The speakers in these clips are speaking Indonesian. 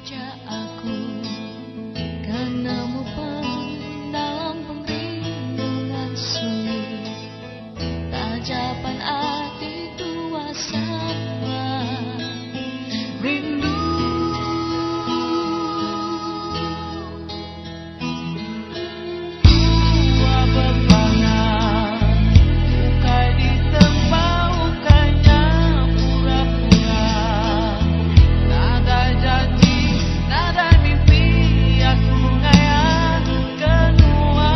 saja aku kan nemu dalam pembingungan sulit, tajapan hati tua sama rindu. Tua bebangan bukai di tempat bukannya pura-pura, nada janji, nada mimpi aku ngayal kenua.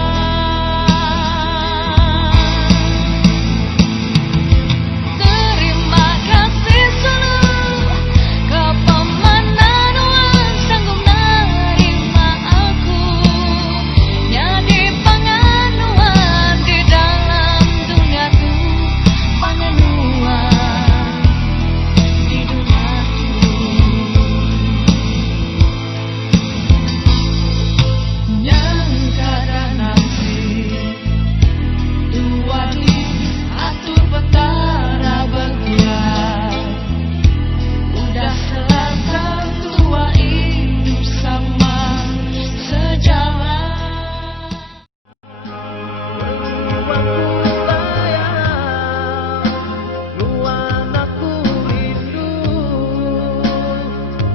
Terima kasih selalu kepemanuan sanggup nerima aku jadi penganuan di dalam duniaku, penganuan di duniaku. Yang kadang nanti tua diatur betara berkiat, udah selasa tua hidup sama sejalan. Nuan aku rindu,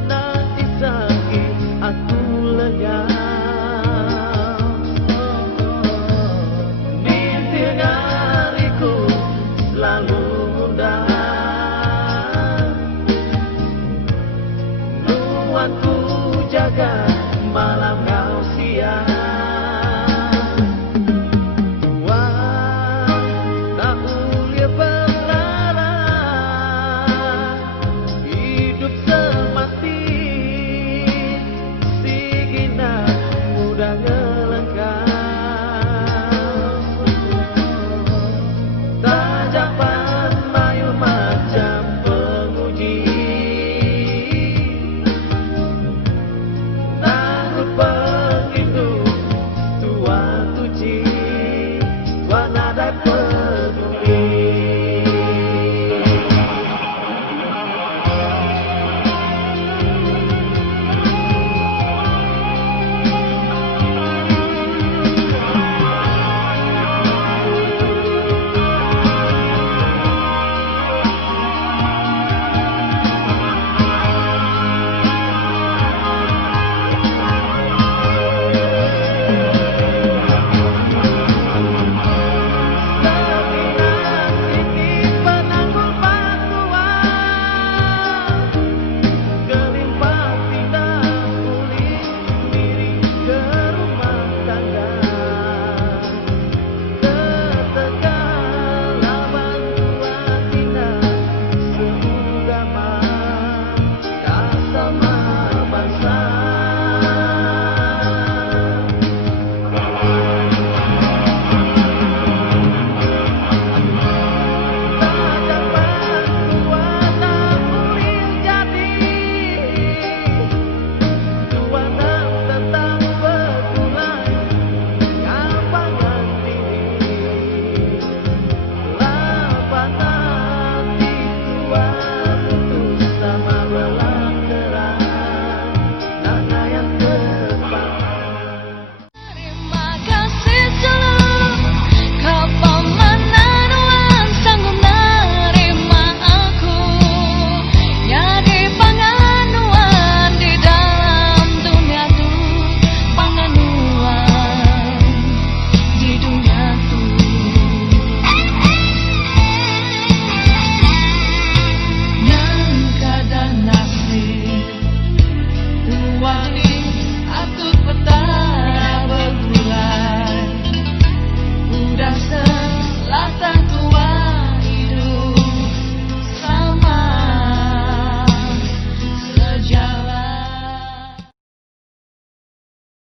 nanti sakit aku lega. Mimpi hariku selalu mudah, nuanku jaga malam hari.